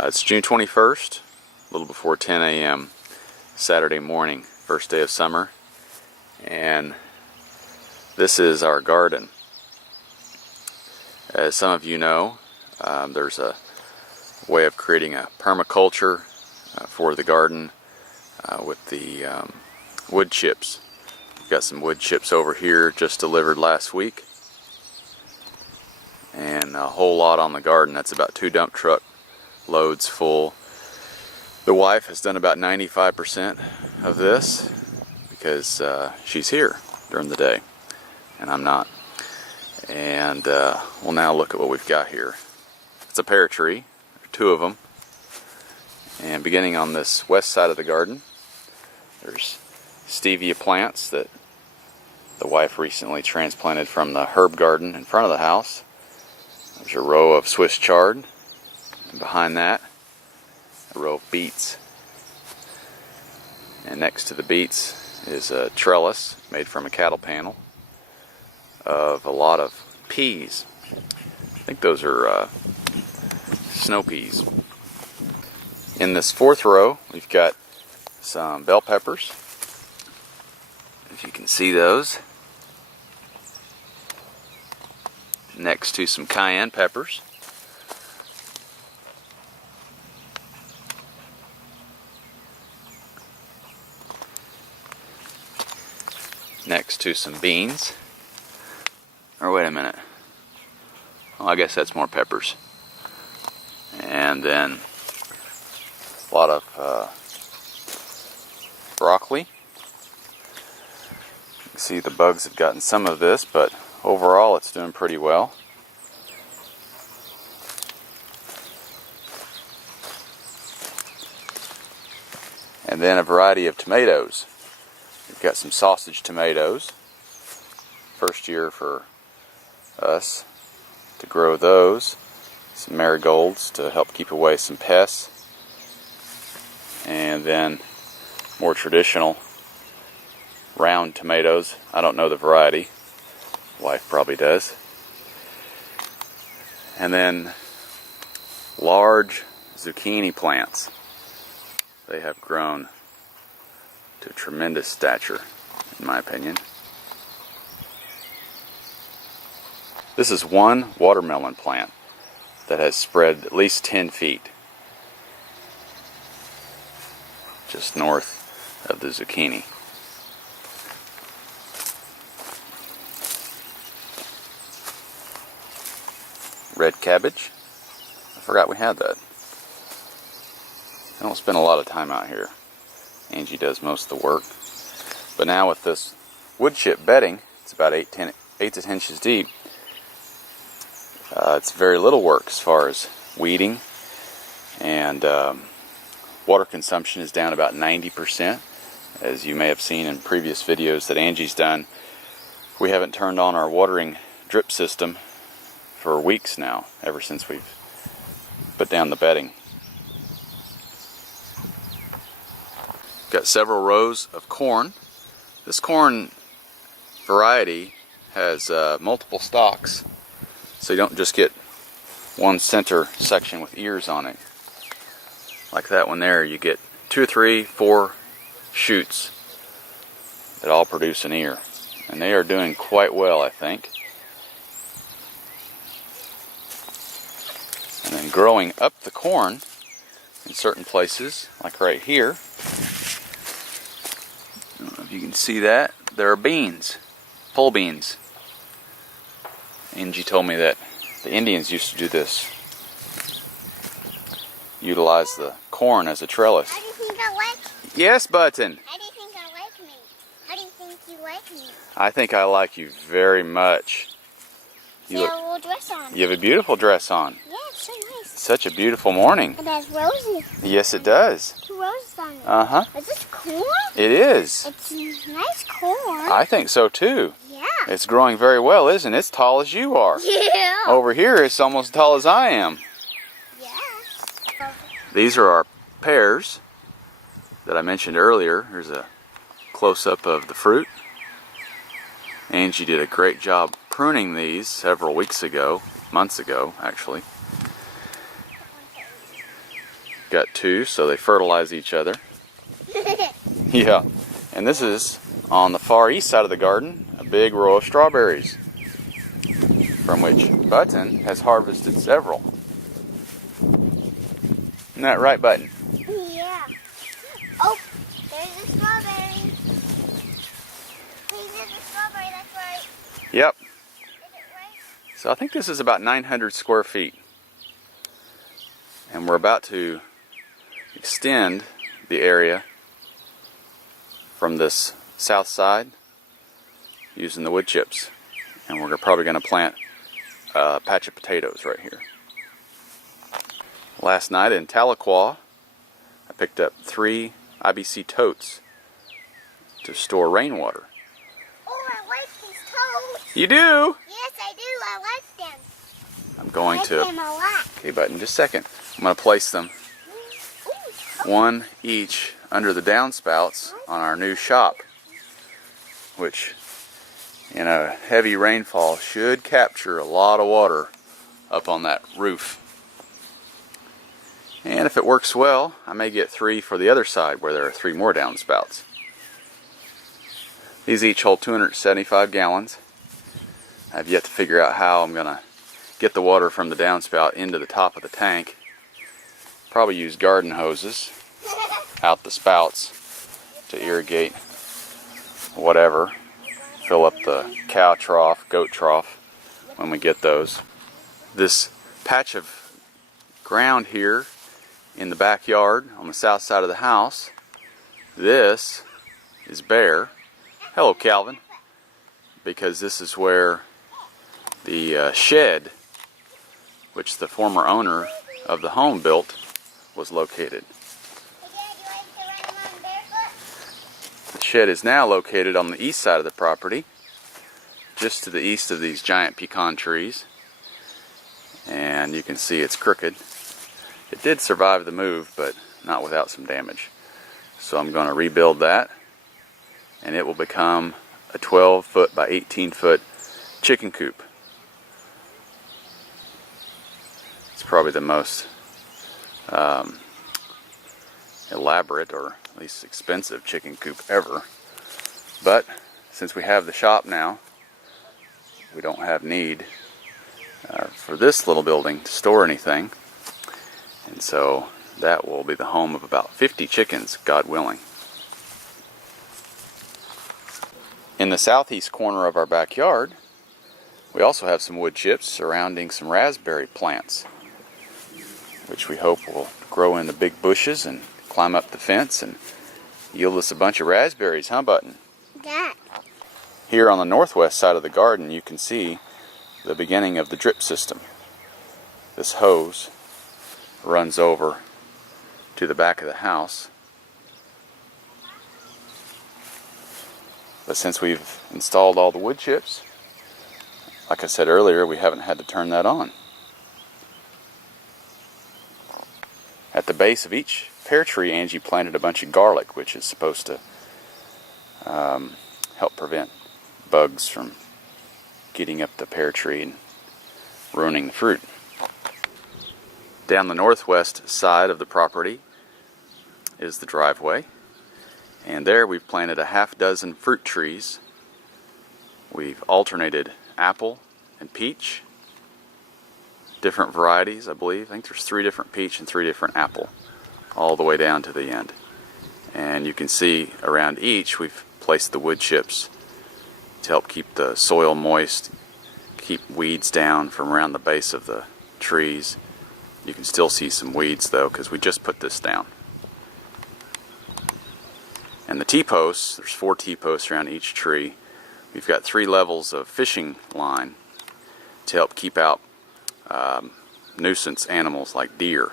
It's June 21st, a little before 10 a.m. Saturday morning, first day of summer, and this is our garden. As some of you know, there's a way of creating a permaculture for the garden with the wood chips. We've got some wood chips over here just delivered last week, and a whole lot on the garden. That's about 2 dump truck loads full. The wife has done about 95% of this because she's here during the day and I'm not. And we'll now look at what we've got here. It's a pear tree, 2 of them. And beginning on this west side of the garden, there's Stevia plants that the wife recently transplanted from the herb garden in front of the house. There's a row of Swiss chard, and behind that, a row of beets. And next to the beets is a trellis made from a cattle panel of a lot of peas. I think those are snow peas. In this 4th row, we've got some bell peppers, if you can see those, next to some cayenne peppers, next to some beans, or wait a minute, well, I guess that's more peppers, and then a lot of broccoli. You can see the bugs have gotten some of this, but overall it's doing pretty well. And then a variety of tomatoes. We've got some sausage tomatoes. First year for us to grow those. Some marigolds to help keep away some pests. And then more traditional round tomatoes. I don't know the variety. Wife probably does. And then large zucchini plants. They have grown to tremendous stature, in my opinion. This is one watermelon plant that has spread at least 10 feet just north of the zucchini. Red cabbage. I forgot we had that. I don't spend a lot of time out here. Angie does most of the work. But now with this wood chip bedding, it's about 8 to 10 inches deep. It's very little work as far as weeding, and water consumption is down about 90%. As you may have seen in previous videos that Angie's done, we haven't turned on our watering drip system for weeks now, ever since we've put down the bedding. Got several rows of corn. This corn variety has multiple stalks, so you don't just get one center section with ears on it. Like that one there, you get 2 or 3, 4 shoots that all produce an ear. And they are doing quite well, I think. And then growing up the corn in certain places, like right here, I don't know if you can see that, there are beans, pole beans. Angie told me that the Indians used to do this. Utilize the corn as a trellis. How do you think I like you? Yes, Button. How do you think I like me? How do you think you like me? I think I like you very much. You have a little dress on. You have a beautiful dress on. Yeah, it's so nice. Such a beautiful morning. It has roses. Yes, it does. 2 roses on it. Uh-huh. Is this corn? It is. It's nice corn. I think so too. Yeah. It's growing very well, isn't it? It's tall as you are. Yeah. Over here, it's almost as tall as I am. Yeah. These are our pears that I mentioned earlier. Here's a close-up of the fruit. Angie did a great job pruning these several weeks ago, months ago actually. got two, so they fertilize each other. Yeah. And this is, on the far east side of the garden, a big row of strawberries, from which Button has harvested several. Isn't that right, Button? Yeah. Oh, there's a strawberry. Hey, there's a strawberry, that's right. Yep. Is it right? So I think this is about 900 square feet. And we're about to extend the area from this south side using the wood chips. And we're probably going to plant a patch of potatoes right here. Last night in Tahlequah, I picked up 3 IBC totes to store rainwater. Oh, I like these toads. You do? Yes, I do. I like them. I'm going to... I like them a lot. Okay, Button, just a second. I'm going to place them Ooh. one each under the downspouts on our new shop, which in a heavy rainfall should capture a lot of water up on that roof. And if it works well, I may get 3 for the other side where there are 3 more downspouts. These each hold 275 gallons. I've yet to figure out how I'm going to get the water from the downspout into the top of the tank. Probably use garden hoses out the spouts to irrigate whatever. Fill up the cow trough, goat trough when we get those. This patch of ground here in the backyard on the south side of the house, this is bare. Hello, Calvin. Because this is where the shed, which the former owner of the home built, was located. Hey, Dad, you like to run around barefoot? The shed is now located on the east side of the property, just to the east of these giant pecan trees. And you can see it's crooked. It did survive the move, but not without some damage. So I'm going to rebuild that, and it will become a 12-foot by 18-foot chicken coop. It's probably the most elaborate, or at least expensive, chicken coop ever. But since we have the shop now, we don't have need for this little building to store anything. And so that will be the home of about 50 chickens, God willing. In the southeast corner of our backyard, we also have some wood chips surrounding some raspberry plants, which we hope will grow into big bushes and climb up the fence and yield us a bunch of raspberries, huh, Button? Dad. Here on the northwest side of the garden, you can see the beginning of the drip system. This hose runs over to the back of the house. But since we've installed all the wood chips, like I said earlier, we haven't had to turn that on. At the base of each pear tree, Angie planted a bunch of garlic, which is supposed to help prevent bugs from getting up the pear tree and ruining the fruit. Down the northwest side of the property is the driveway, and there we've planted a half-dozen fruit trees. We've alternated apple and peach, different varieties, I believe. I think there's 3 different peach and 3 different apple, all the way down to the end. And you can see around each we've placed the wood chips to help keep the soil moist, keep weeds down from around the base of the trees. You can still see some weeds though, because we just put this down. And the T-posts, there's 4 T-posts around each tree. We've got 3 levels of fishing line to help keep out nuisance animals like deer.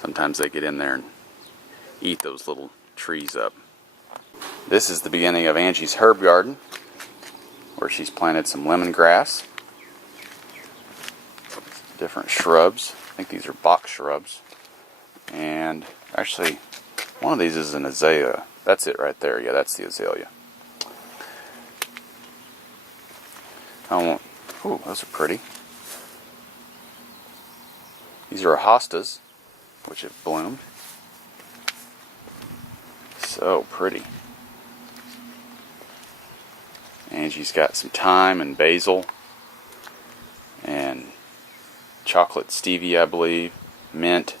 Sometimes they get in there and eat those little trees up. This is the beginning of Angie's herb garden, where she's planted some lemongrass, different shrubs. I think these are box shrubs. And actually, one of these is an azalea. That's it right there. Yeah, that's the azalea. Oh, those are pretty. These are hostas, which have bloomed. So pretty. Angie's got some thyme and basil and chocolate stevia, I believe, mint.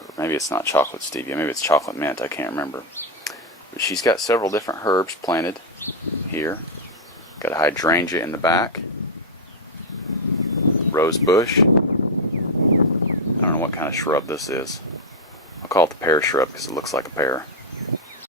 Or maybe it's not chocolate stevia, maybe it's chocolate mint, I can't remember. But she's got several different herbs planted here. Got a hydrangea in the back, rose bush. I don't know what kind of shrub this is. I'll call it the pear shrub because it looks like a pear.